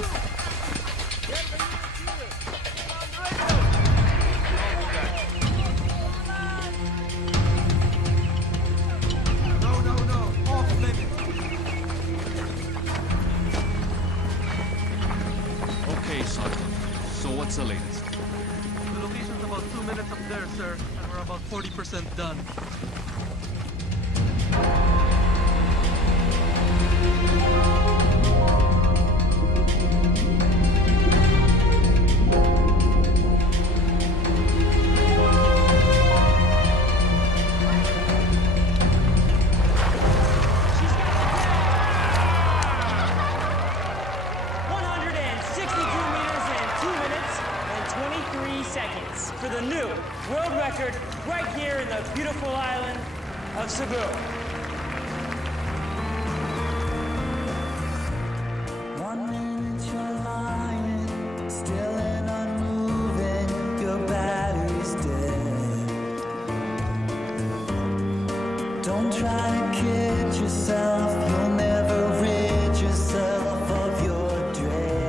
Okay, Sergeant. So what's the latest? The location's about 2 minutes up there, sir, and we're about 40% done. For the new world record right here in the beautiful island of Cebu. 1 minute you're lying, still and unmoving, your battery's dead. Don't try to kid yourself, you'll never rid yourself of your dread.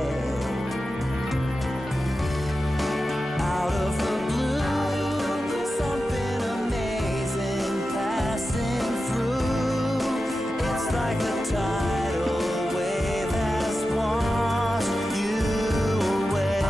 Out of the blue, something amazing passing through. It's like a tidal wave has washed you away.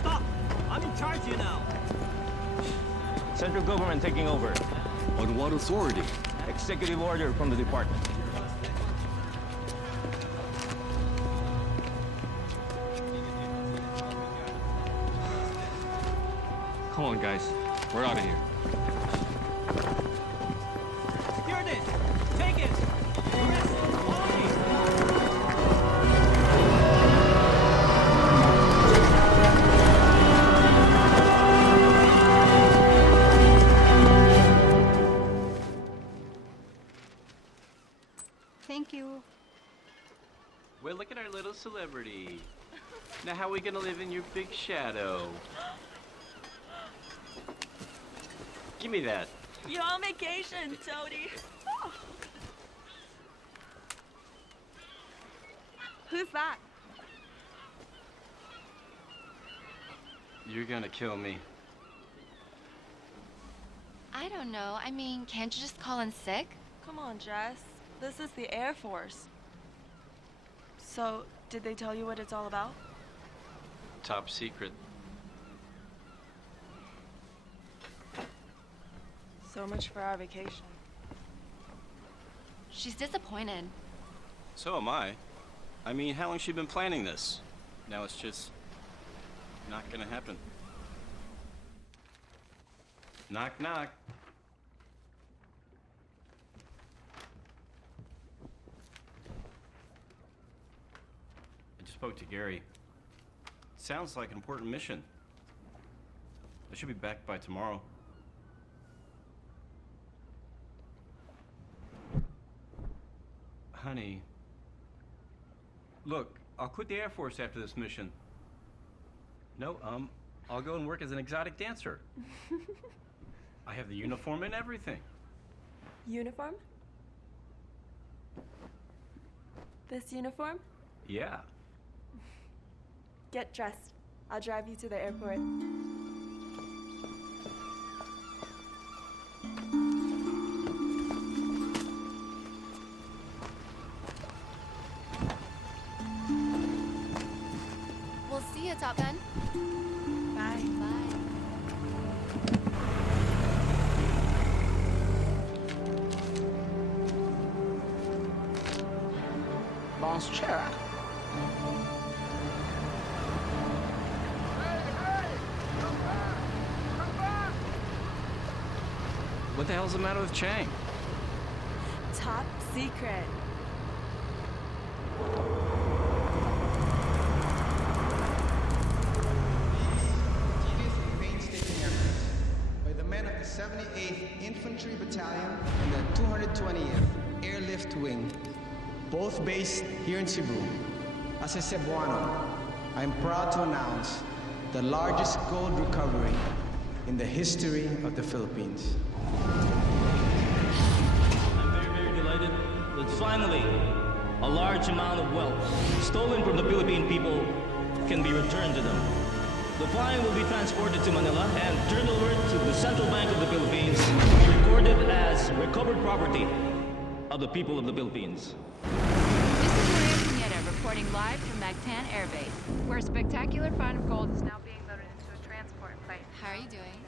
Stop! I'm in charge here now. Central government taking over. On what authority? Executive order from the department. Come on, guys. We're out of here. Secure this! Take it! Arrest all of you! Thank you. Well, look at our little celebrity. Now, how are we gonna live in your big shadow? Give me that. You're on vacation, Toady. Who's that? You're gonna kill me. I don't know. I mean, can't you just call in sick? Come on, Jess. This is the Air Force. So, did they tell you what it's all about? Top secret. So much for our vacation. She's disappointed. So am I. I mean, how long has she been planning this? Now it's just not gonna happen. Knock, knock. I just spoke to Gary. Sounds like an important mission. I should be back by tomorrow. Honey, look, I'll quit the Air Force after this mission. No, I'll go and work as an exotic dancer. I have the uniform and everything. Uniform? This uniform? Yeah. Get dressed. I'll drive you to the airport. We'll see you, Top Gun. Bye. Bye. Bonjour. What the hell's the matter with Chang? Top secret. Tedious and painstaking efforts by the men of the 78th Infantry Battalion and the 220th Airlift Wing. both based here in Cebu. As a Cebuano, I am proud to announce the largest gold recovery in the history of the Philippines. I'm very delighted that finally a large amount of wealth stolen from the Philippine people can be returned to them. The find will be transported to Manila and turned over to the Central Bank of the Philippines to be recorded as recovered property of the people of the Philippines. This is Maria Pineda reporting live from Mactan Air Base, where a spectacular find of gold is now being loaded into a transport plane. How are you doing?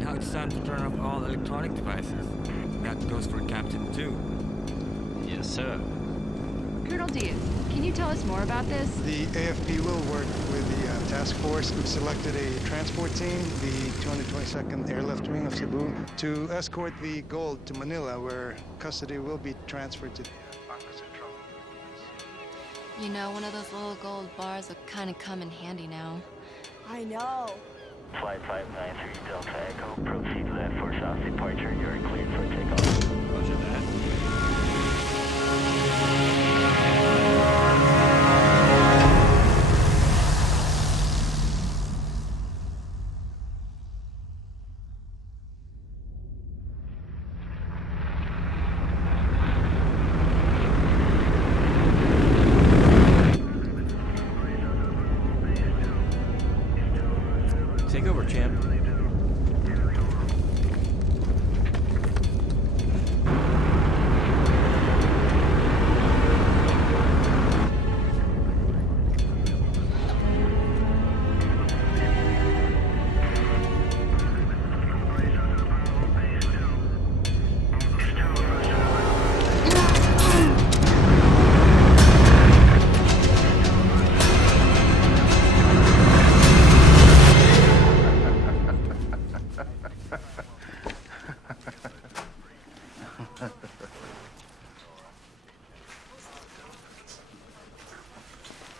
Now it's time to turn off all electronic devices. That goes for Captain 2. Yes, sir. Colonel Diaz, can you tell us more about this? The AFP will work with the task force. We've selected a transport team, the 222nd Airlift Wing of Cebu, to escort the gold to Manila, where custody will be transferred to the Bangko Central. You know, one of those little gold bars would kind of come in handy now. I know. Flight 593 Delta Echo, proceed left for south departure. You're cleared for takeoff. Roger that. Take over, champ.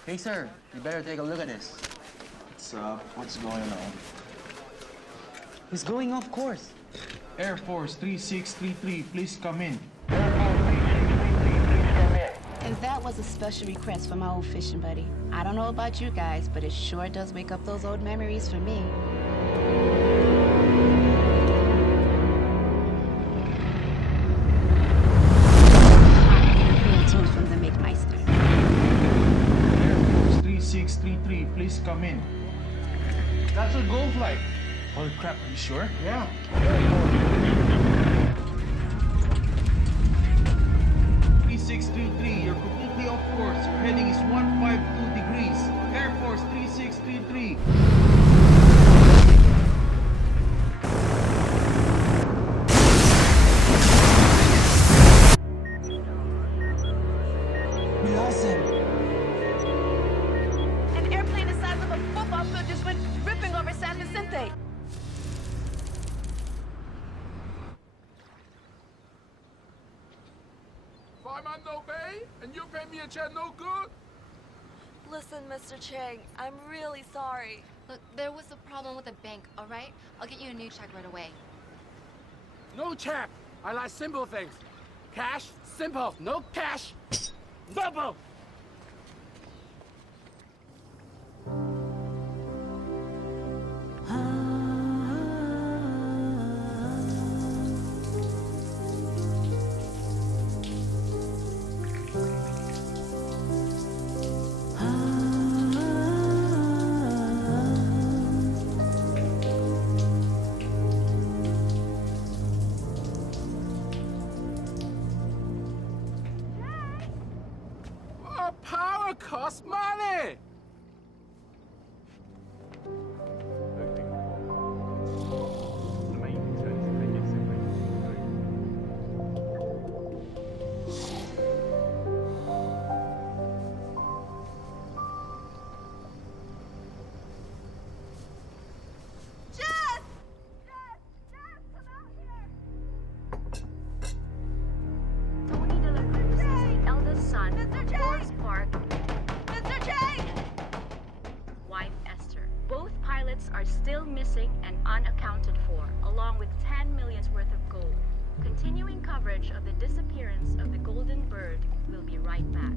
Hey, sir, you better take a look at this. What's up? What's going on? He's going off course. Air Force 3633, please come in. And that was a special request from my old fishing buddy. I don't know about you guys, but it sure does wake up those old memories for me. From the McMeister. Air Force 3633, please come in. That's a gold flight. Holy crap, are you sure? Yeah. 3633, you're completely off course. Your heading is 152 degrees. Air Force 3633. An airplane the size of a football field just went ripping over San Vicente. If I'm on no pay and you pay me a check no good? Listen, Mr. Chang, I'm really sorry. Look, there was a problem with the bank, all right? I'll get you a new check right away. No check. I like simple things. Cash, simple. No cash, double. Oh, power costs money. Tony Delacri's eldest son, Mr. Chang! Forrest Clark. Mr. Chang! unaccounted for, along with 10 million's worth of gold. Continuing coverage of the disappearance of the golden bird will be right back.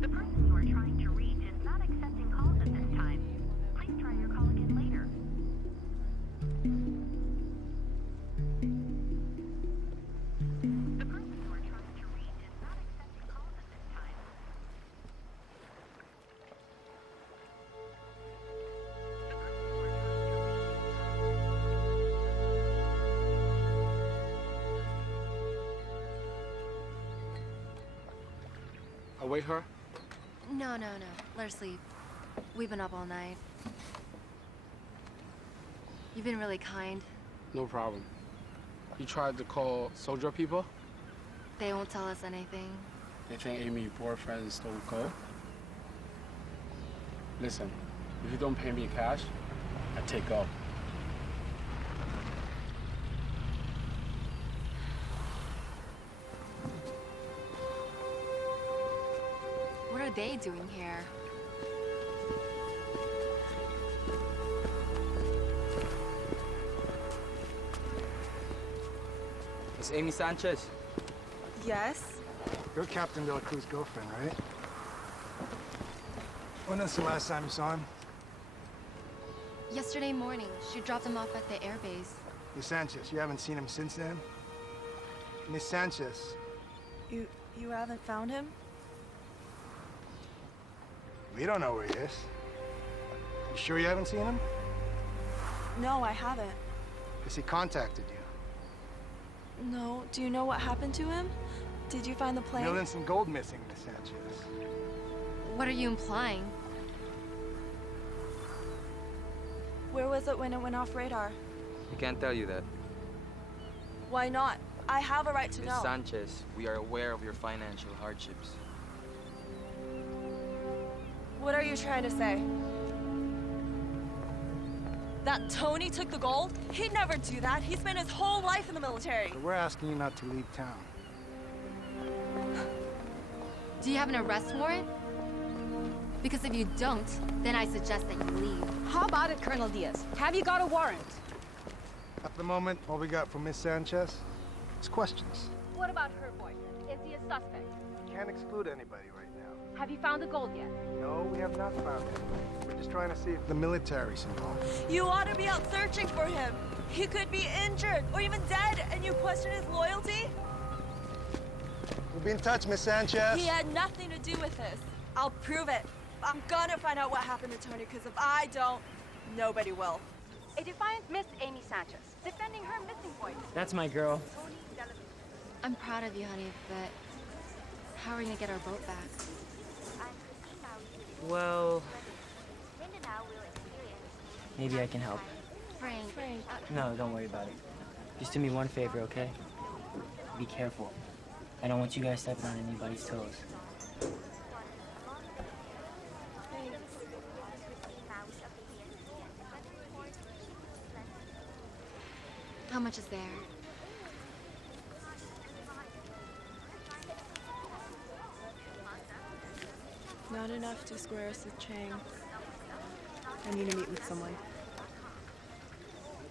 The person you are trying to reach is not accepting calls at this time. Please try your call again later. The person you are trying to reach is not accepting calls at this time. Await her? No. Let her sleep. We've been up all night. You've been really kind. No problem. You tried to call soldier people? They won't tell us anything. They think Amy's boyfriend stole gold? Listen, if you don't pay me cash, I take gold. What are they doing here? It's Amy Sanchez. Yes? You're Captain De La Cruz's girlfriend, right? When was the last time you saw him? Yesterday morning, she dropped him off at the airbase. Miss Sanchez, you haven't seen him since then? Miss Sanchez. You haven't found him? We don't know where he is. You sure you haven't seen him? No, I haven't. Has he contacted you? No. Do you know what happened to him? Did you find the plane? Millions in gold missing, Miss Sanchez. What are you implying? Where was it when it went off radar? I can't tell you that. Why not? I have a right to Miss know. Sanchez, we are aware of your financial hardships. What are you trying to say? That Tony took the gold? He'd never do that. He spent his whole life in the military. So we're asking you not to leave town. Do you have an arrest warrant? Because if you don't, then I suggest that you leave. How about it, Colonel Diaz? Have you got a warrant? At the moment, all we got from Miss Sanchez is questions. What about her boyfriend? Is he a suspect? Can't exclude anybody right now. Have you found the gold yet? No, we have not found him. We're just trying to see if the military's involved. You ought to be out searching for him. He could be injured or even dead, and you question his loyalty? We'll be in touch, Miss Sanchez. He had nothing to do with this. I'll prove it. I'm gonna find out what happened to Tony, because if I don't, nobody will. A defiant Miss Amy Sanchez, defending her missing boy. That's my girl. I'm proud of you, honey, but how are we gonna get our boat back? Well, maybe I can help. Frank. No, don't worry about it. Just do me one favor, okay? Be careful. I don't want you guys stepping on anybody's toes. How much is there? Not enough to square us with Chang. I need to meet with someone.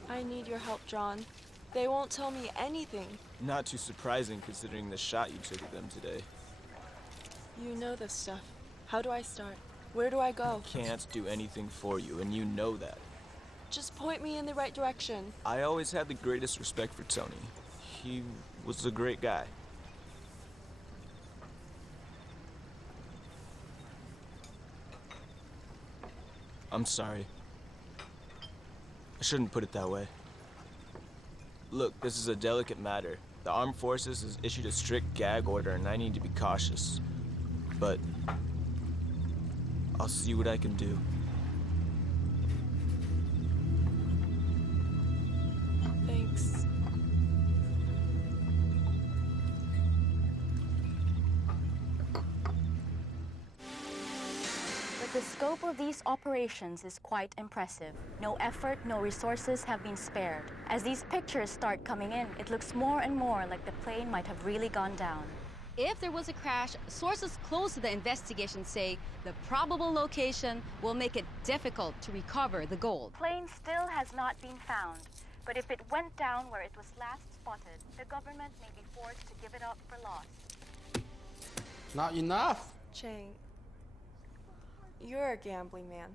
I need your help, John. They won't tell me anything. Not too surprising considering the shot you took at them today. You know this stuff. How do I start? Where do I go? Can't do anything for you, and you know that. Just point me in the right direction. I always had the greatest respect for Tony. He was a great guy. I'm sorry. I shouldn't put it that way. Look, this is a delicate matter. The Armed Forces has issued a strict gag order and I need to be cautious. But I'll see what I can do. Thanks. But the scope of these operations is quite impressive. No effort, no resources have been spared. As these pictures start coming in, it looks more and more like the plane might have really gone down. If there was a crash, sources close to the investigation say the probable location will make it difficult to recover the gold. Plane still has not been found, but if it went down where it was last spotted, the government may be forced to give it up for lost. Not enough? Chang, you're a gambling man.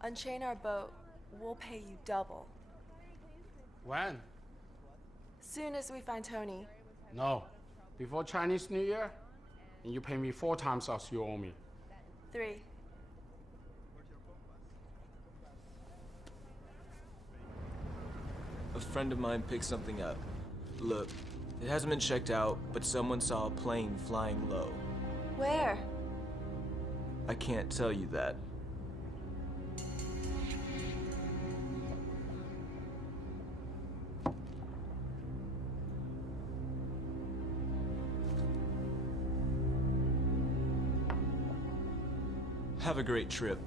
Unchain our boat. We'll pay you double. When? Soon as we find Tony. No. Before Chinese New Year? And you pay me 4 times as you owe me. 3. A friend of mine picked something up. Look, it hasn't been checked out, but someone saw a plane flying low. Where? I can't tell you that. Have a great trip.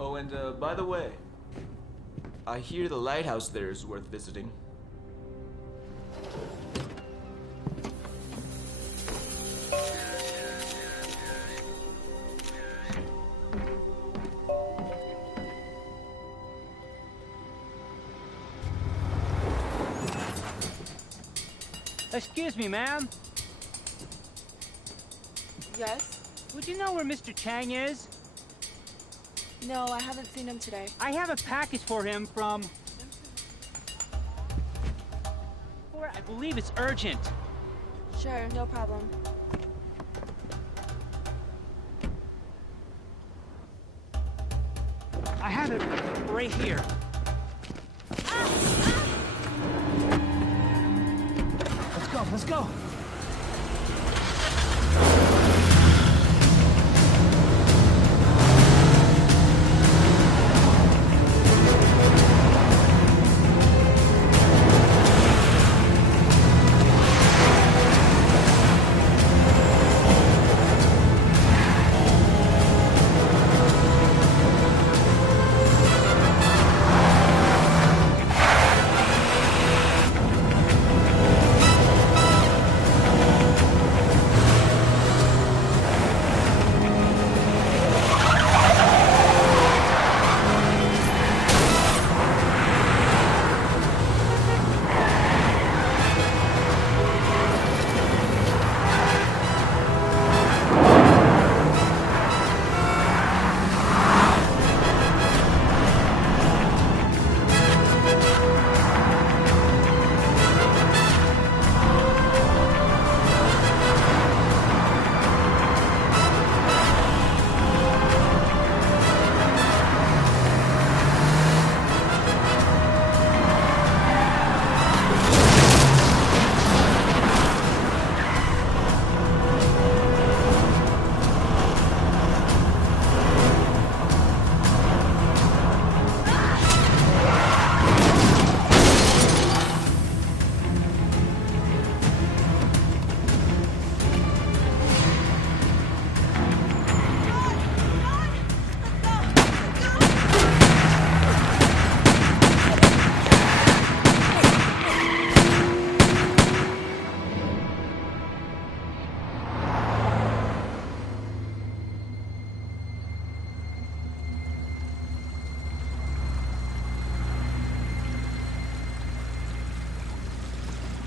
Oh, and by the way, I hear the lighthouse there is worth visiting. Excuse me, ma'am. Yes? Would you know where Mr. Chang is? No, I haven't seen him today. I have a package for him from... I believe it's urgent. Sure, no problem. I have it right here. Let's go, let's go.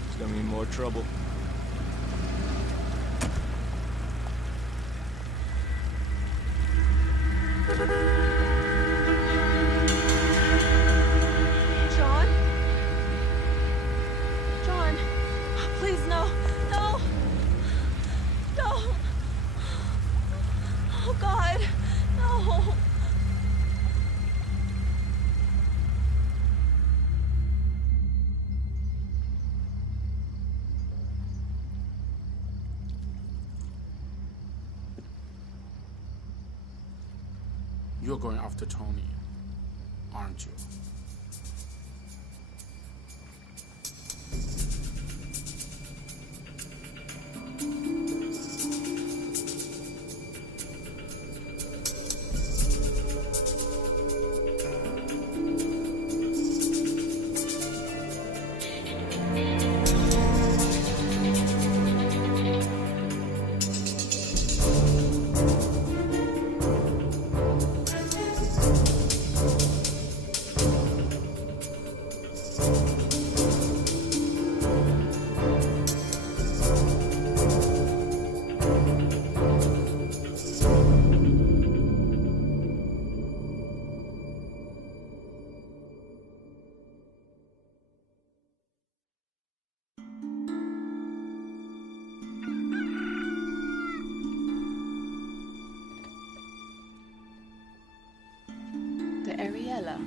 It's gonna mean more trouble. John? John, please no, no, no. Oh God, no. You're going after Tony, aren't you? Ariella.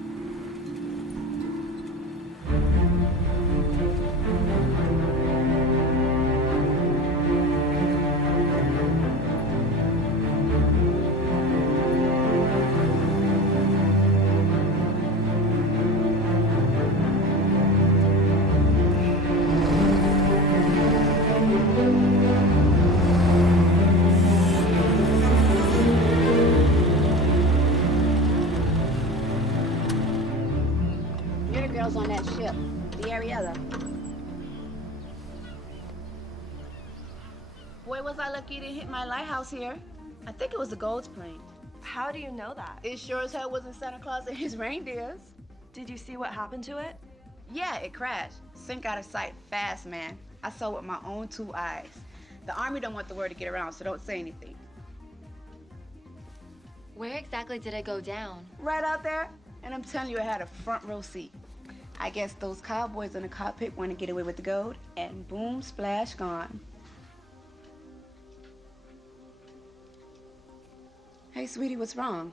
You're the girls on that ship, the Ariella. Boy, was I lucky to hit my lighthouse here. I think it was the Gold's plane. How do you know that? It sure as hell wasn't Santa Claus and his reindeers. Did you see what happened to it? Yeah, it crashed. Sink out of sight fast, man. I saw it with my own 2 eyes. The Army don't want the word to get around, so don't say anything. Where exactly did it go down? Right out there, and I'm telling you, I had a front row seat. I guess those cowboys in the cockpit want to get away with the gold, and boom, splash, gone. Hey, sweetie, what's wrong?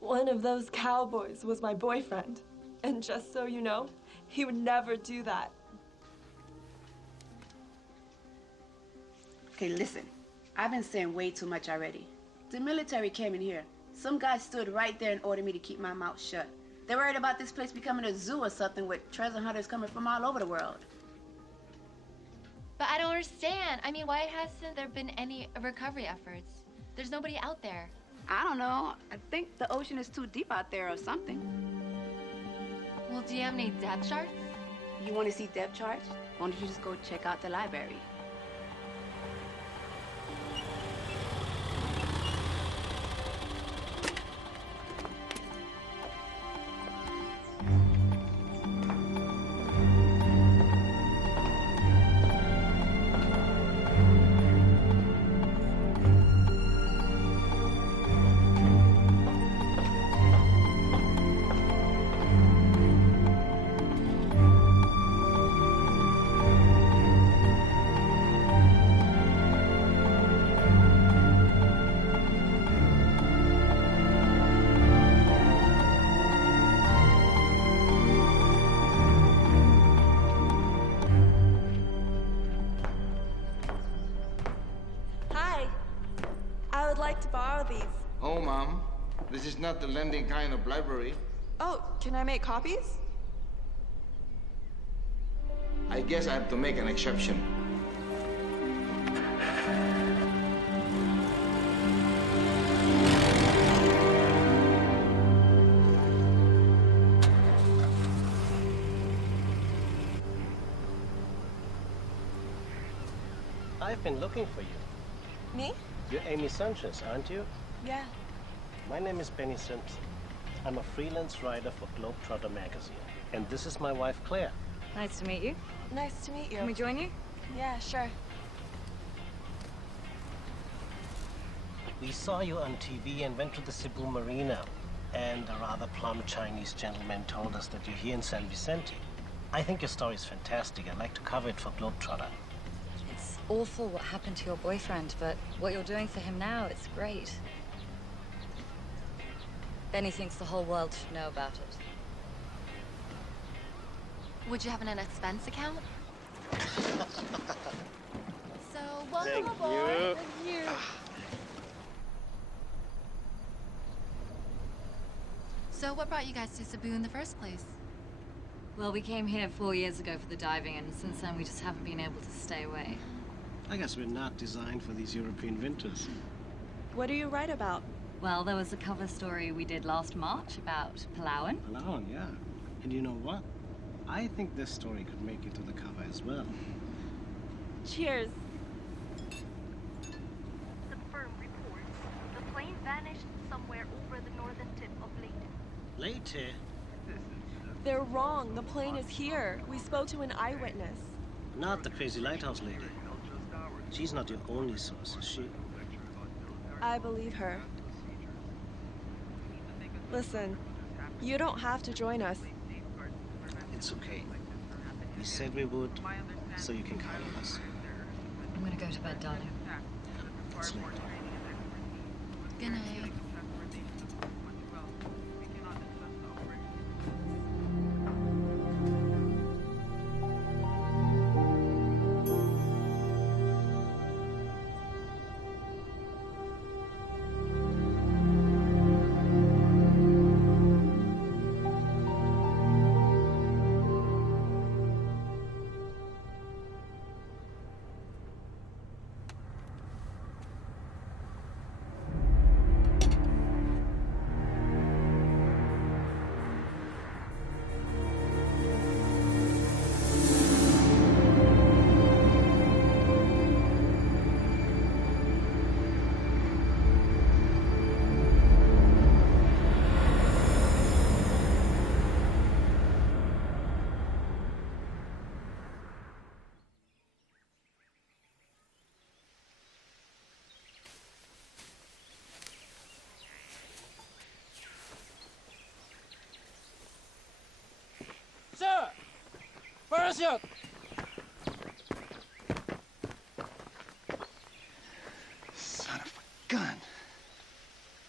One of those cowboys was my boyfriend. And just so you know, he would never do that. Okay, listen. I've been saying way too much already. The military came in here. Some guy stood right there and ordered me to keep my mouth shut. They're worried about this place becoming a zoo or something with treasure hunters coming from all over the world. But I don't understand. I mean, why hasn't there been any recovery efforts? There's nobody out there. I don't know. I think the ocean is too deep out there or something. Well, do you have any depth charts? You want to see depth charts? Why don't you just go check out the library? Oh, Mom, this is not the lending kind of library. Oh, can I make copies? I guess I have to make an exception. I've been looking for you. Me? You're Amy Sanchez, aren't you? Yeah. My name is Benny Simpson. I'm a freelance writer for Globetrotter magazine. And this is my wife, Claire. Nice to meet you. Nice to meet you. Can we join you? Yeah, sure. We saw you on TV and went to the Cebu Marina. And a rather plump Chinese gentleman told us that you're here in San Vicente. I think your story is fantastic. I'd like to cover it for Globetrotter. It's awful what happened to your boyfriend, but what you're doing for him now, it's great. Benny thinks the whole world should know about it. Would you have an expense account? So, welcome Thank aboard. you. Thank you. So, what brought you guys to Cebu in the first place? Well, we came here 4 years ago for the diving, and since then we just haven't been able to stay away. I guess we're not designed for these European winters. What do you write about? Well, there was a cover story we did last March about Palawan. Palawan, yeah. And you know what? I think this story could make it to the cover as well. Cheers. The firm reports the plane vanished somewhere over the northern tip of Leyte. Later? They're wrong. The plane is here. We spoke to an eyewitness. Not the crazy lighthouse lady. She's not your only source, is she? I believe her. Listen, you don't have to join us. It's okay. We said we would, so you can count on us. I'm gonna go to bed, darling. It's late. Good night. parachute! Son of a gun.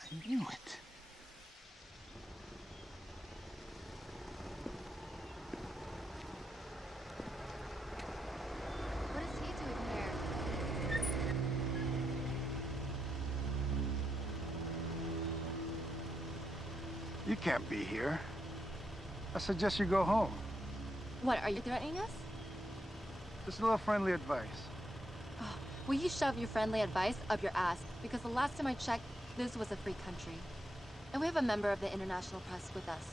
I knew it. What is he doing here? You can't be here. I suggest you go home. What, are you threatening us? Just a little friendly advice. Oh, will you shove your friendly advice up your ass? Because the last time I checked, this was a free country. And we have a member of the international press with us.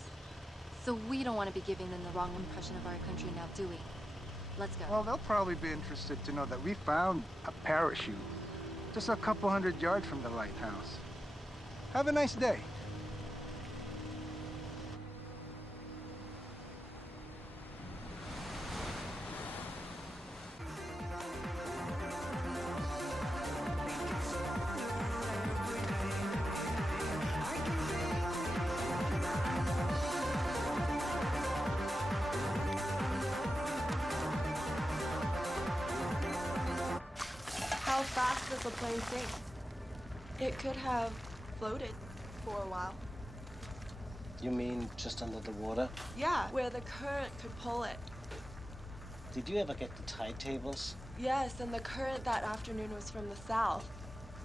So we don't want to be giving them the wrong impression of our country now, do we? Let's go. Well, they'll probably be interested to know that we found a parachute just a couple 100 yards from the lighthouse. Have a nice day. How fast does the plane sink? It could have floated for a while. You mean just under the water? Yeah, where the current could pull it. Did you ever get the tide tables? Yes, and the current that afternoon was from the south.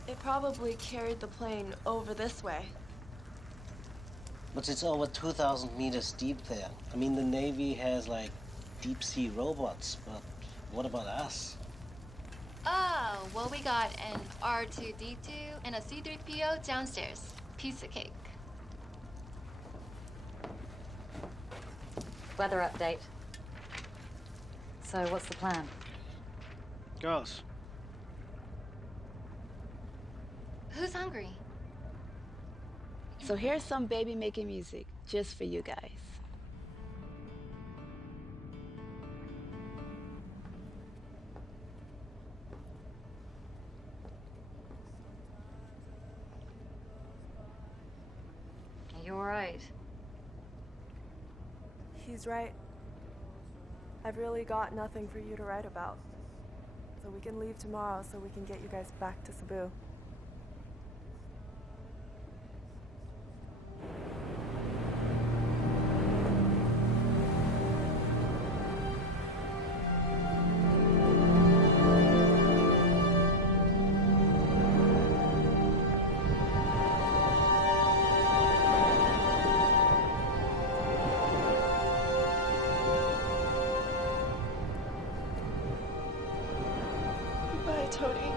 It probably carried the plane over this way. But it's over 2,000 meters deep there. I mean, the Navy has, like, deep-sea robots, but what about us? Oh, well, we got an R2-D2 and a C-3PO downstairs. Piece of cake. Weather update. So, what's the plan? Girls. Who's hungry? So here's some baby making music just for you guys. Are you alright? He's right. I've really got nothing for you to write about. So we can leave tomorrow so we can get you guys back to Cebu. Bye, Tony.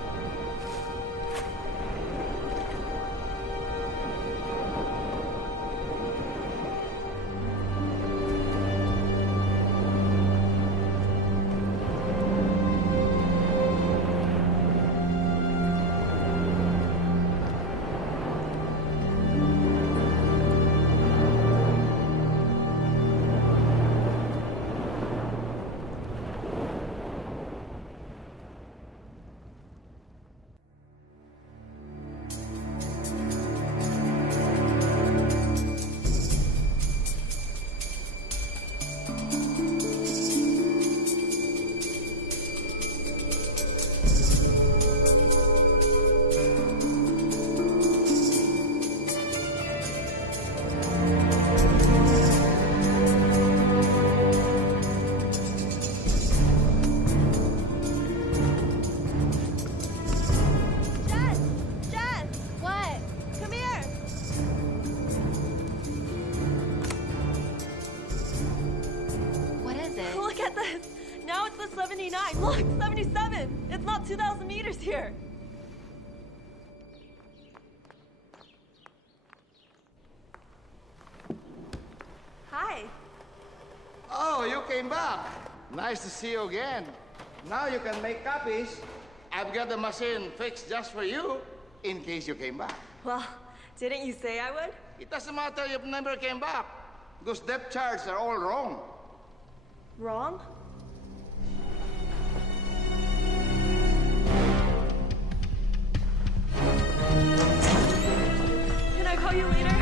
Look at this! Now it's the 79. Look, 77! It's not 2,000 meters here! Hi. Oh, you came back. Nice to see you again. Now you can make copies. I've got the machine fixed just for you in case you came back. Well, didn't you say I would? It doesn't matter if you never came back because depth charts are all wrong. Wrong? Can I call you later?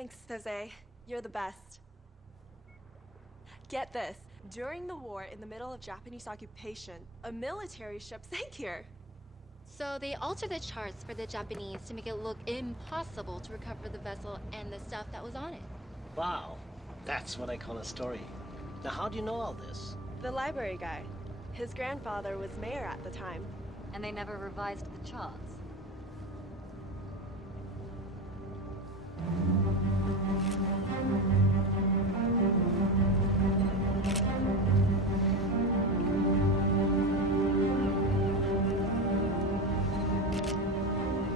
Thanks, Jose. You're the best. Get this. During the war, in the middle of Japanese occupation, a military ship sank here. So they altered the charts for the Japanese to make it look impossible to recover the vessel and the stuff that was on it. Wow, that's what I call a story. Now, how do you know all this? The library guy. His grandfather was mayor at the time. And they never revised the charts.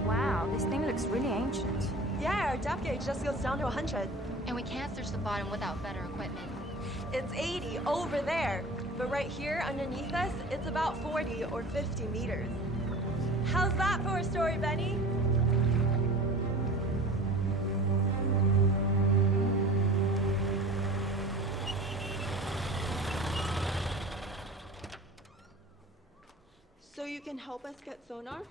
Wow, this thing looks really ancient. Yeah, our depth gauge just goes down to 100. And we can't search the bottom without better equipment. It's 80 over there. But right here underneath us, it's about 40 or 50 meters. How's that for a story, Benny? So you can help us get sonar?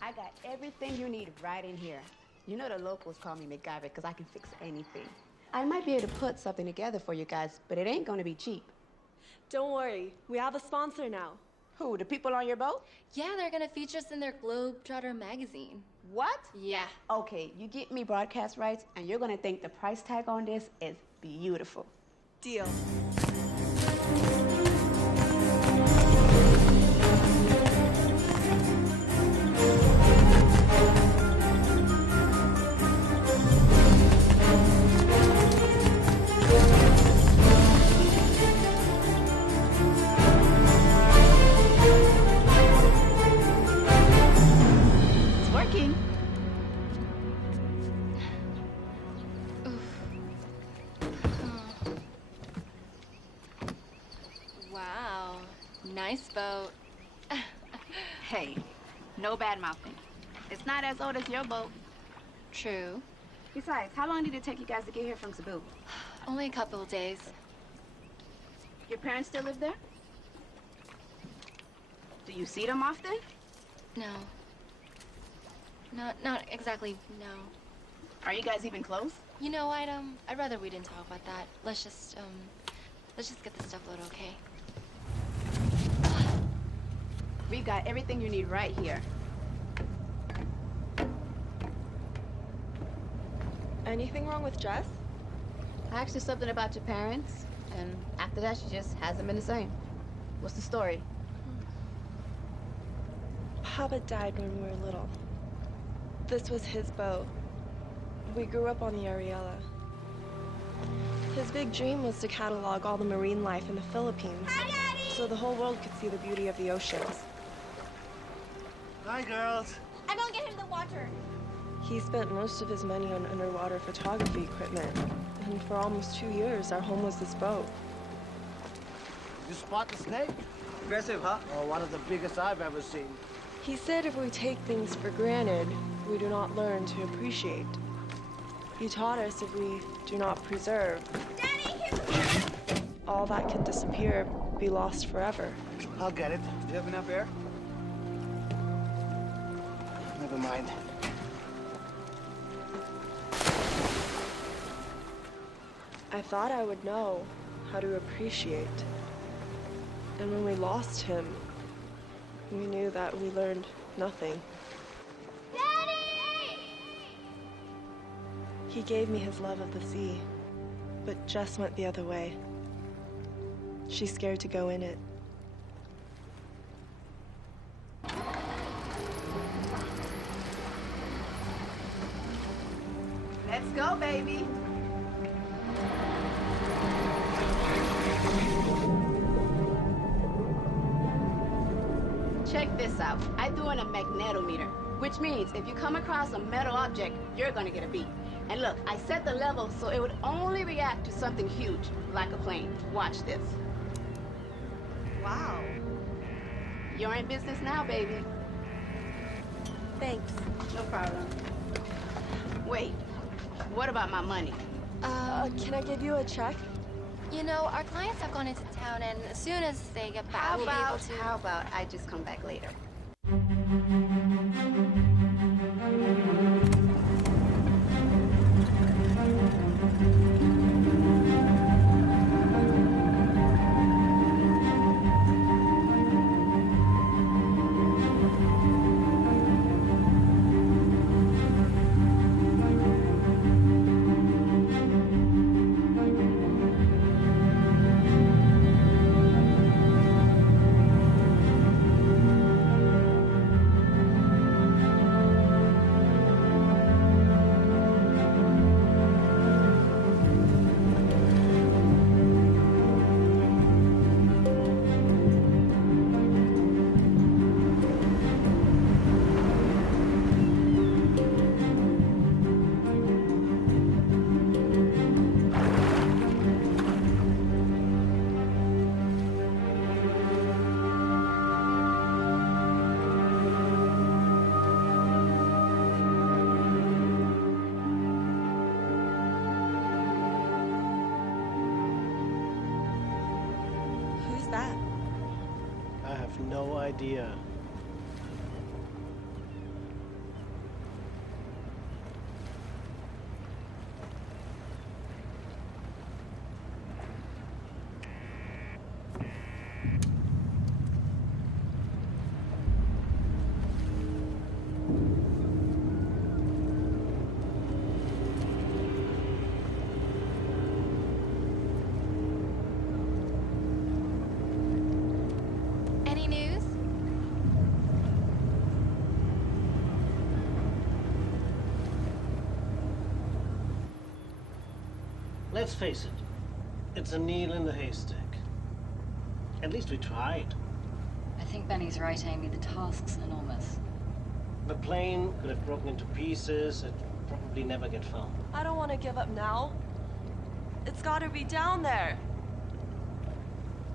I got everything you need right in here. You know the locals call me MacGyver because I can fix anything. I might be able to put something together for you guys, but it ain't gonna be cheap. Don't worry, we have a sponsor now. Who, the people on your boat? Yeah, they're gonna feature us in their Globetrotter magazine. What? Yeah. Okay, you get me broadcast rights, and you're gonna think the price tag on this is beautiful. Deal. It's working. Wow, nice boat. Hey, no bad mouthing. It's not as old as your boat. True. Besides, how long did it take you guys to get here from Cebu? Only a couple of days. Your parents still live there? Do you see them often? No. Not exactly, no. Are you guys even close? You know, I'd rather we didn't talk about that. Let's just get this stuff loaded, okay? We've got everything you need right here. Anything wrong with Jess? I asked her something about your parents, and after that, she just hasn't been the same. What's the story? Papa died when we were little. This was his boat. We grew up on the Ariella. His big dream was to catalog all the marine life in the Philippines, so the whole world could see the beauty of the oceans. Hi, girls. I'm gonna get him the water. He spent most of his money on underwater photography equipment, and for almost 2 years, our home was this boat. You spot the snake? Aggressive, huh? Oh, one of the biggest I've ever seen. He said if we take things for granted, we do not learn to appreciate. He taught us if we do not preserve, all that can disappear, be lost forever. I'll get it. Do you have enough air? Never mind. I thought I would know how to appreciate. And when we lost him, we knew that we learned nothing. Daddy! He gave me his love of the sea, but Jess went the other way. She's scared to go in it. Let's go, baby. Check this out. I threw in a magnetometer, which means if you come across a metal object, you're gonna get a beat. And look, I set the level so it would only react to something huge, like a plane. Watch this. Wow. You're in business now, baby. Thanks. No problem. Wait, what about my money? Can I give you a check? You know, our clients have gone into town, and as soon as they get back, we'll be able to... How about I just come back later? no idea. Any news? Let's face it, it's a needle in the haystack. At least we tried. I think Benny's right, Amy. The task's enormous. The plane could have broken into pieces. It'd probably never get found. I don't want to give up now. It's gotta be down there.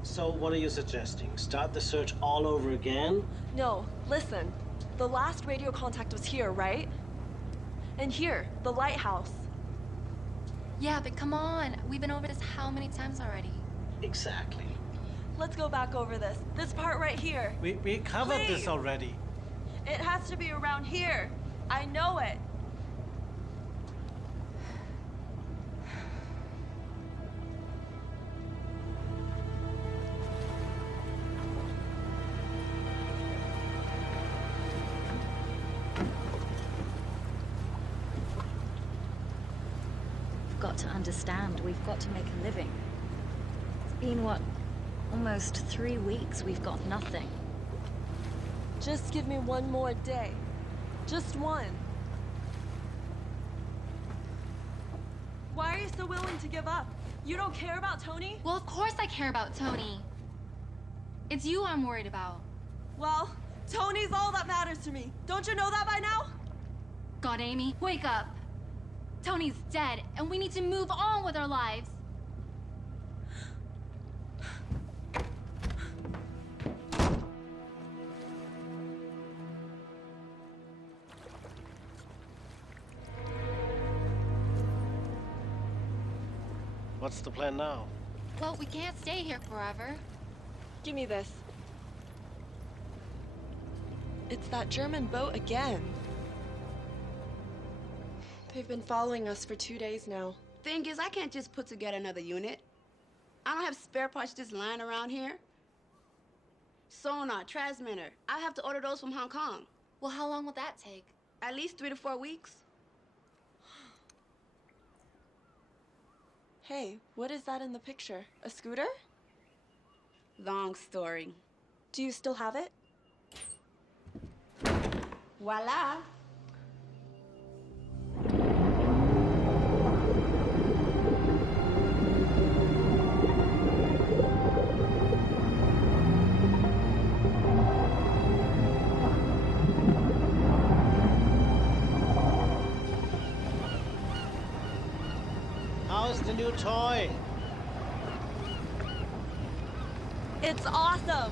So what are you suggesting? Start the search all over again? No, listen. The last radio contact was here, right? And here, the lighthouse. Yeah, but come on. We've been over this how many times already? Exactly. Let's go back over this. This part right here. We covered Please. this already. It has to be around here. I know it. We've got to understand. We've got to make a living. It's been, what, almost 3 weeks we've got nothing. Just give me one more day. Just one. Why are you so willing to give up? You don't care about Tony? Well, of course I care about Tony. It's you I'm worried about. Well, Tony's all that matters to me. Don't you know that by now? God, Amy, wake up. Tony's dead, and we need to move on with our lives. What's the plan now? Well, we can't stay here forever. Give me this. It's that German boat again. They've been following us for 2 days now. Thing is, I can't just put together another unit. I don't have spare parts just lying around here. Sonar, transmitter. I have to order those from Hong Kong. Well, how long will that take? At least 3 to 4 weeks. Hey, what is that in the picture? A scooter? Long story. Do you still have it? Voila. How's the new toy? It's awesome!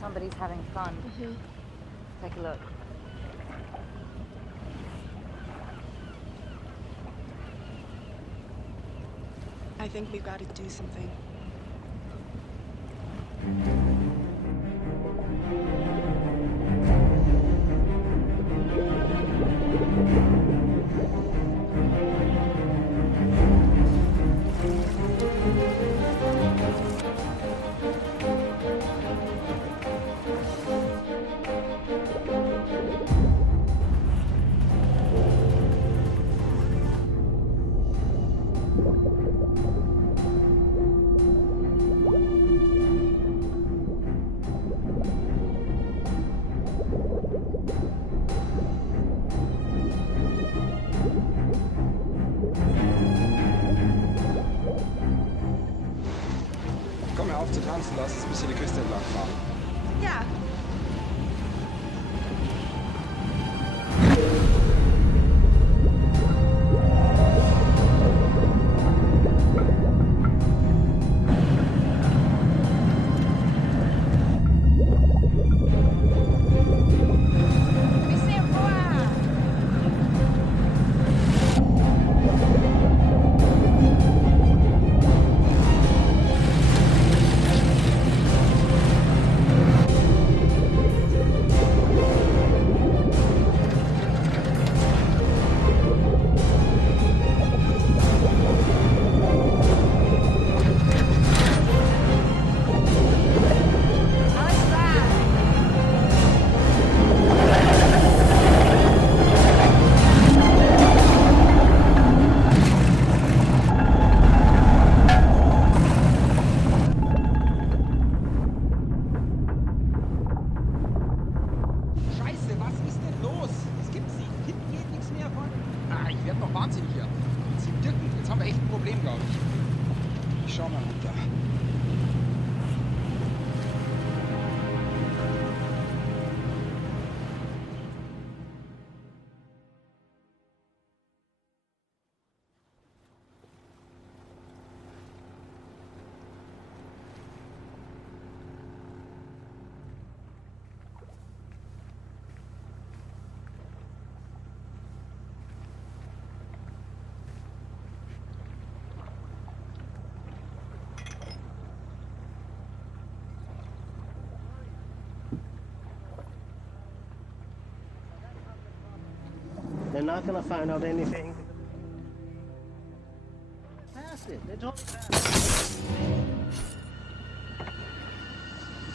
Somebody's having fun. Take a look. I think we've got to do something. Komm, hör auf zu tanzen, lass uns ein bisschen die Küste entlang fahren. Ja. Shona Muta. They're not gonna find out anything. Pass it. They're talking fast.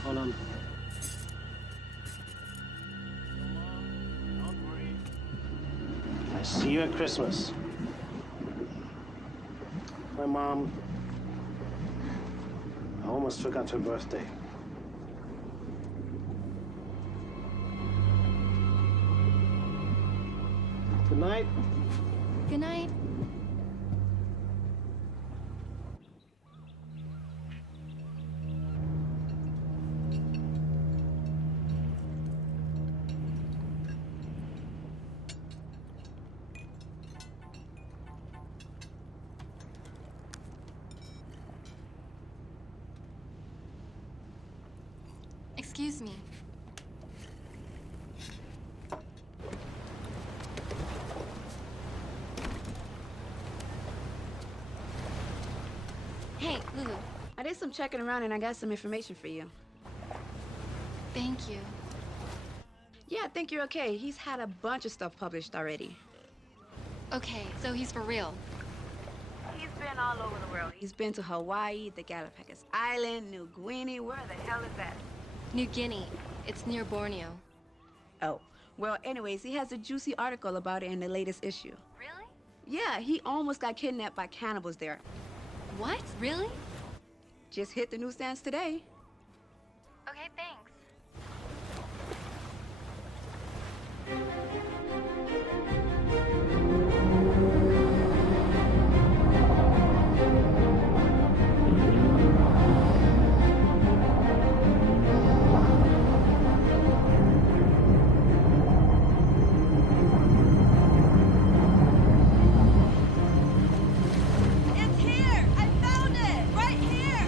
Hold on. I see you at Christmas. My mom, I almost forgot her birthday. Good night. Good night. Excuse me. Hey, Lulu. I did some checking around and I got some information for you. Thank you. Yeah, I think you're okay. He's had a bunch of stuff published already. Okay, so he's for real. He's been all over the world. He's been to Hawaii, the Galapagos Island, New Guinea. Where the hell is that? New Guinea. It's near Borneo. Oh, well, anyways, he has a juicy article about it in the latest issue. Really? Yeah, he almost got kidnapped by cannibals there. What? Really? Just hit the newsstands today. Okay, thanks. It's here! I found it! Right here!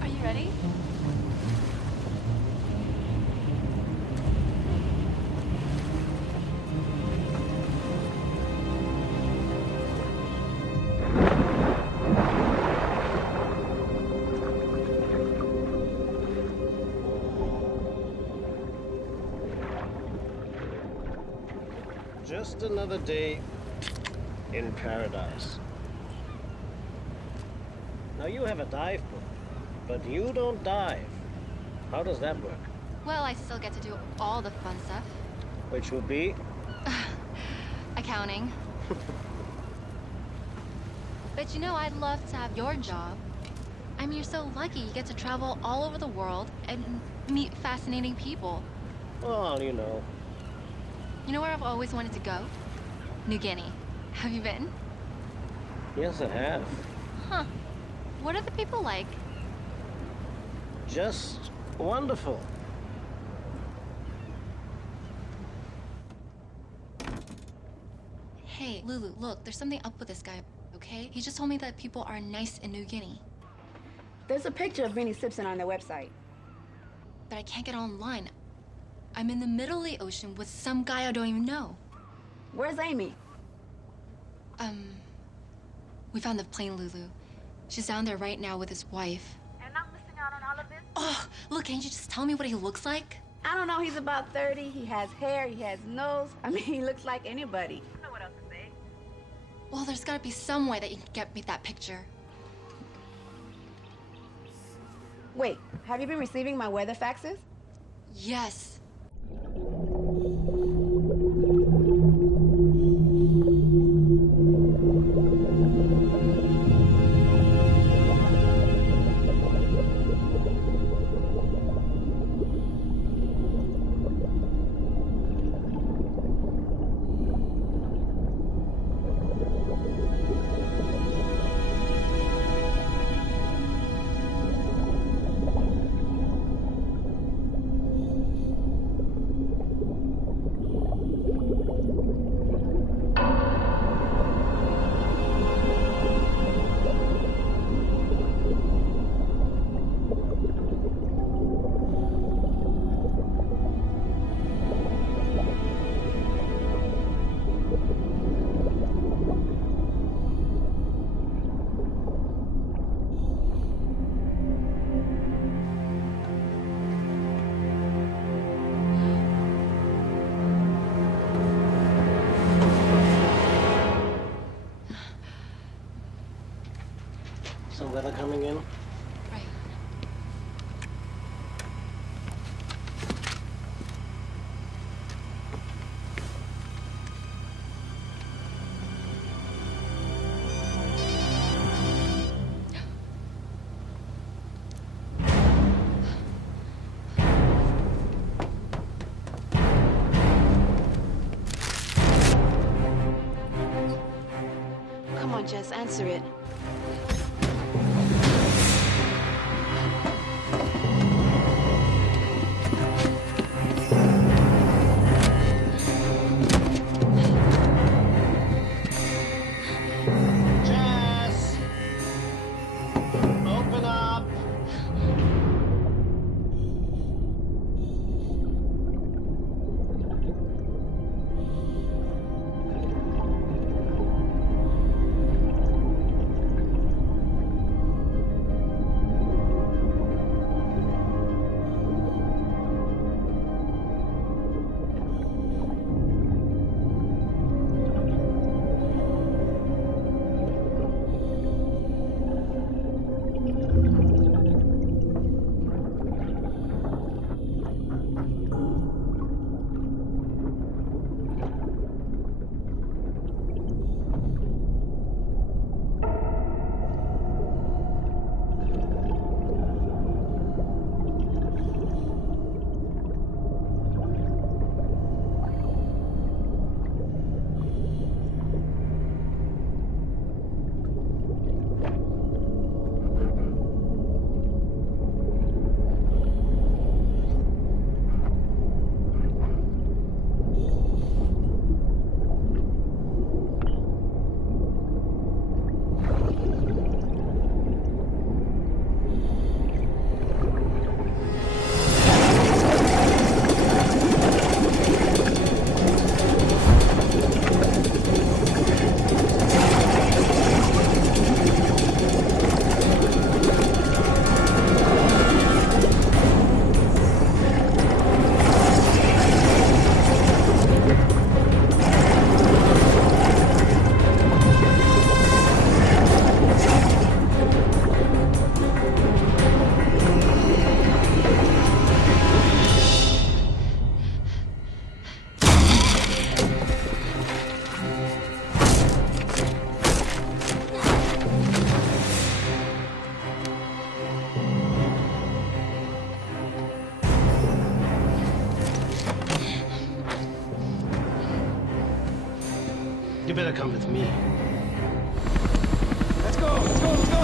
Are you ready? Just another day in paradise. Now you have a dive book, but you don't dive. How does that work? Well, I still get to do all the fun stuff. Which would be? Accounting. But you know, I'd love to have your job. I mean, you're so lucky you get to travel all over the world and meet fascinating people. Well, you know. You know where I've always wanted to go? New Guinea. Have you been? Yes, I have. Huh. What are the people like? Just wonderful. Hey, Lulu, look, there's something up with this guy, okay? He just told me that people are nice in New Guinea. There's a picture of Vinnie Simpson on their website. But I can't get online. I'm in the middle of the ocean with some guy I don't even know. Where's Amy? We found the plane, Lulu. She's down there right now with his wife. And I'm missing out on all of this? Oh, look, can't you just tell me what he looks like? I don't know, he's about 30, he has hair, he has nose. I mean, he looks like anybody. I don't know what else to say. Well, there's gotta be some way that you can get me that picture. Wait, have you been receiving my weather faxes? Yes. answer it. Jess! Open up! You better come with me. Let's go, let's go, let's go!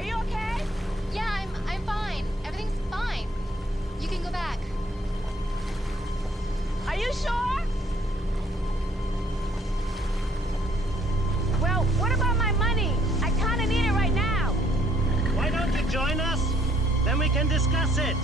Are you okay? Yeah, I'm fine. Everything's fine. You can go back. Are you sure? Well, what about my money? I kinda need it right now. Why don't you join us? Then we can discuss it.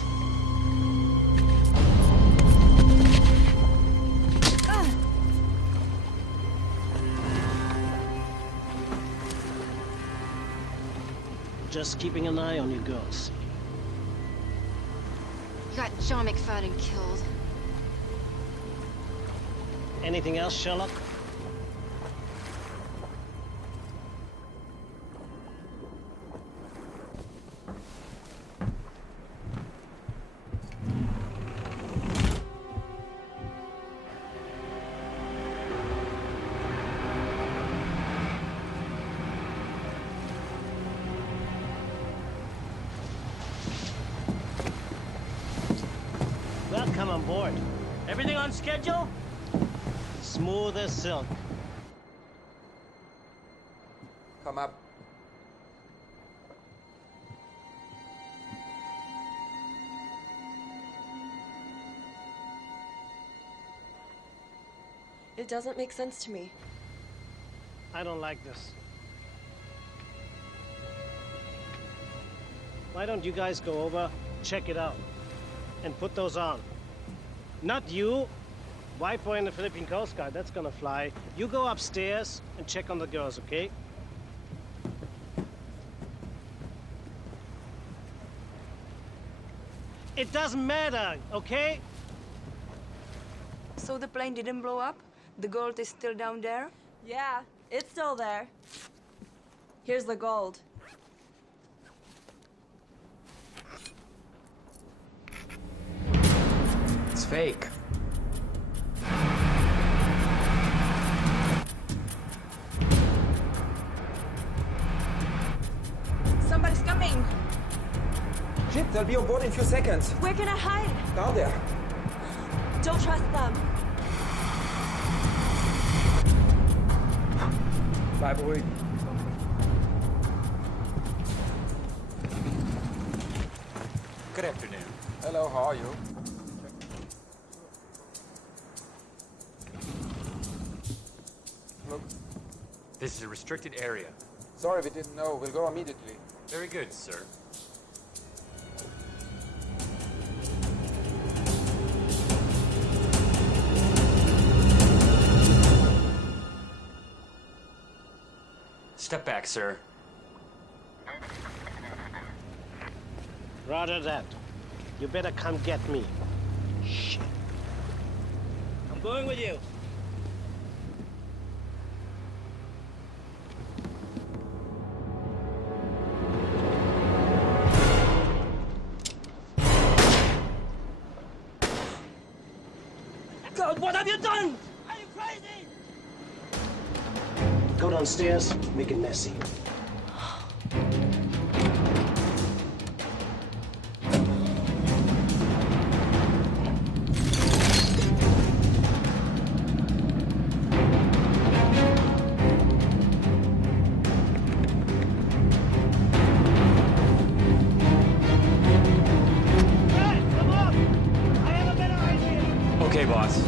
Just keeping an eye on you girls. You got John McFadden killed. Anything else, Sherlock? Welcome on board. Everything on schedule? Smooth as silk. Come up. It doesn't make sense to me. I don't like this. Why don't you guys go over, check it out, and put those on? Not you. Wife boy in the Philippine Coast Guard, that's gonna fly. You go upstairs and check on the girls, okay? It doesn't matter, okay? So the plane didn't blow up? The gold is still down there? Yeah, it's still there. Here's the gold. It's fake. Somebody's coming! Shit, they'll be on board in a few seconds. Where can I hide? Down there. Don't trust them. Bleib ruhig. Good afternoon. Hello, how are you? Look. This is a restricted area. Sorry, we didn't know. We'll go immediately. Very good, sir. Step back, sir. Roger that. You better come get me. Shit. I'm going with you. God, what have you done? Are you crazy? Go downstairs, make it messy. Okay, boss.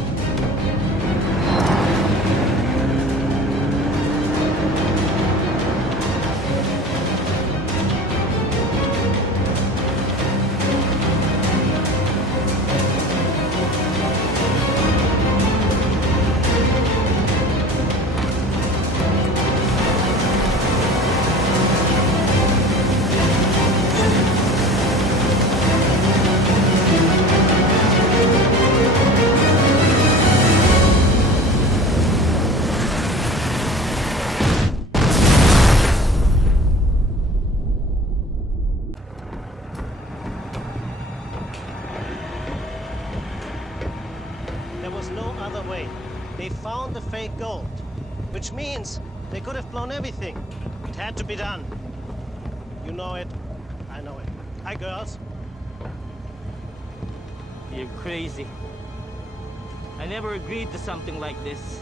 another way. They found the fake gold, which means they could have blown everything. It had to be done. You know it. I know it. Hi, girls. You're crazy. I never agreed to something like this.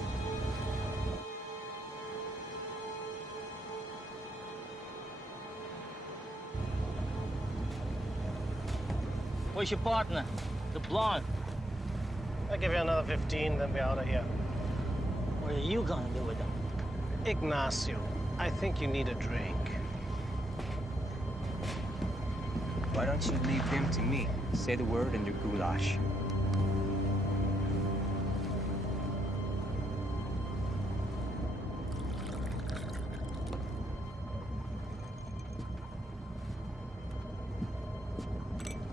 Where's your partner? The blonde. I'll give you another 15, then we're out of here. What are you gonna do with him? Ignacio, I think you need a drink. Why don't you leave him to me? Say the word and your goulash.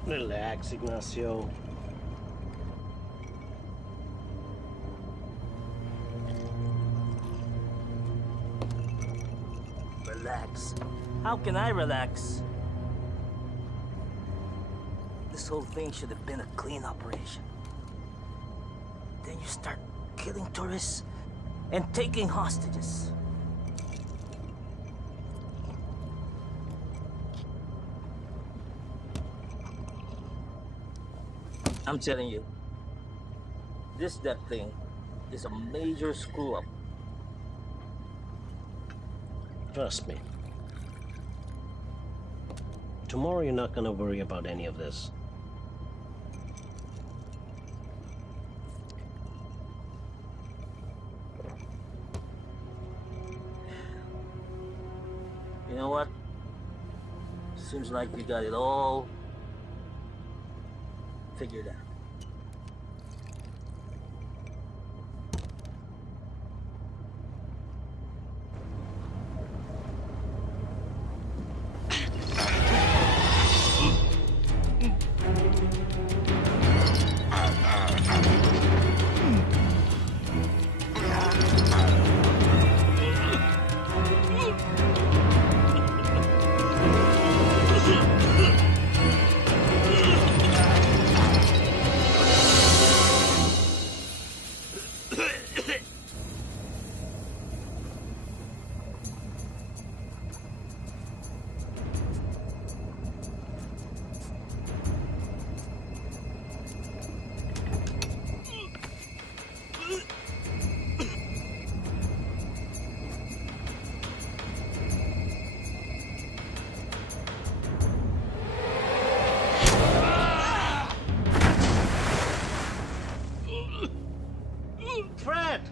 Relax, Ignacio. Relax. How can I relax? This whole thing should have been a clean operation. Then you start killing tourists and taking hostages. I'm telling you, this debt thing is a major screw-up. Trust me. Tomorrow you're not gonna worry about any of this. You know what? Seems like you got it all figured out. Fred!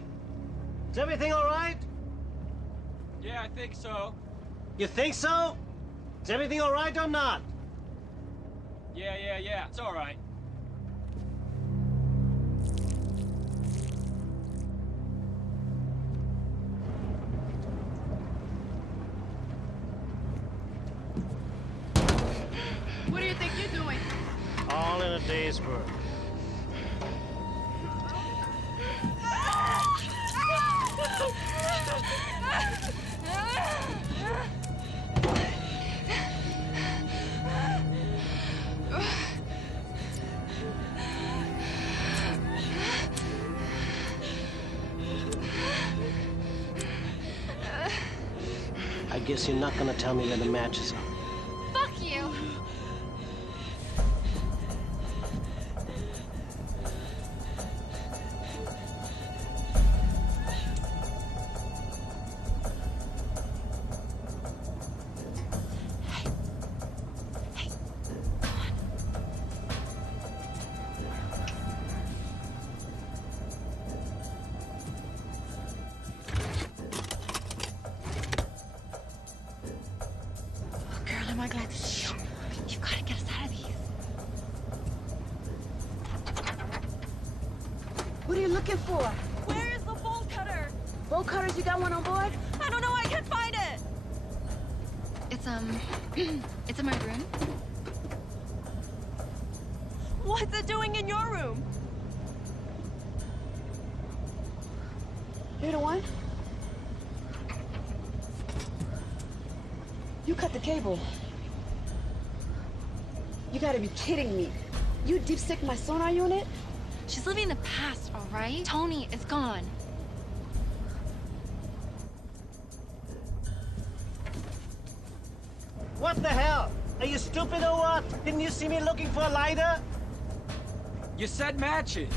Is everything all right? Yeah, I think so. You think so? Is everything all right or not? Yeah. It's all right. What do you think you're doing? All in a day's work. I guess you're not gonna tell me where the matches are. Fuck you! Girl, am I glad to see you. You've got to get us out of these. What are you looking for? Where is the bolt cutter? Bolt cutters, you got one on board? I don't know, I can't find it! It's in my room. What's it doing in your room? You're the one? You cut the cable. You gotta be kidding me. You deep stick my sonar unit? She's living in the past, all right? Tony is gone. What the hell? Are you stupid or what? Didn't you see me looking for a lighter? You said matches.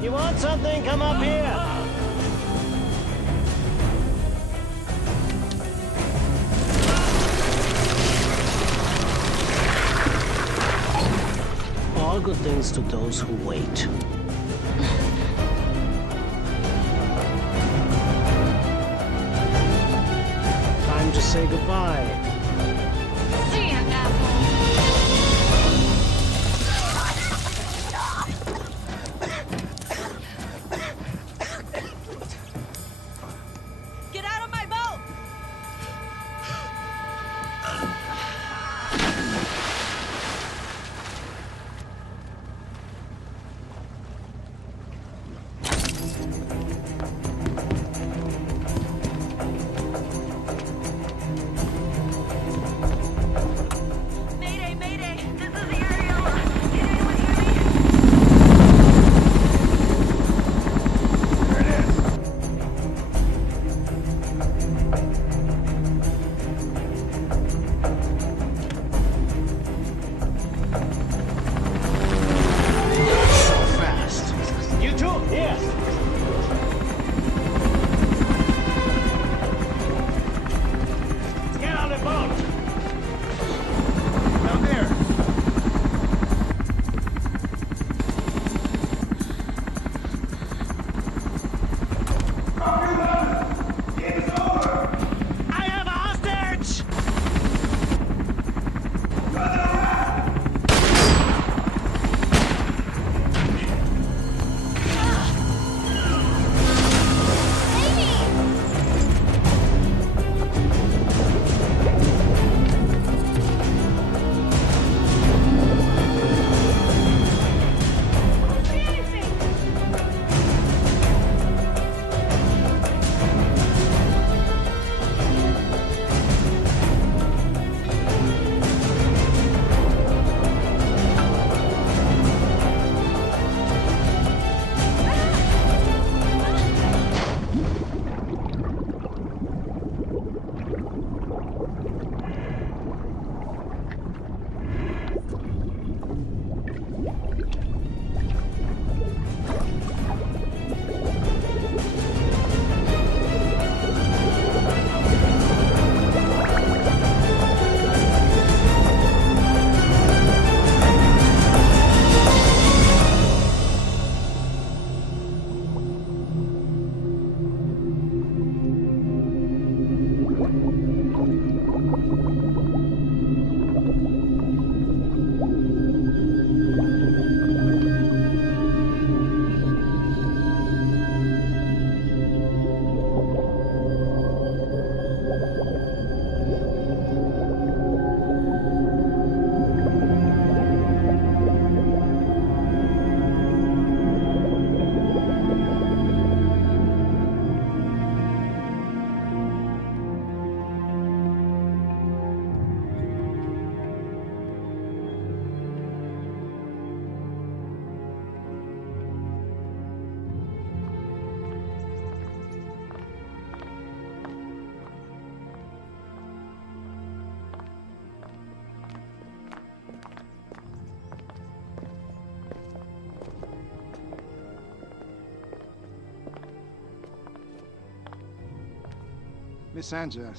You want something? Come up here. All good things to those who wait. Time to say goodbye. See ya, apple. Get out of my boat! Miss Sanchez,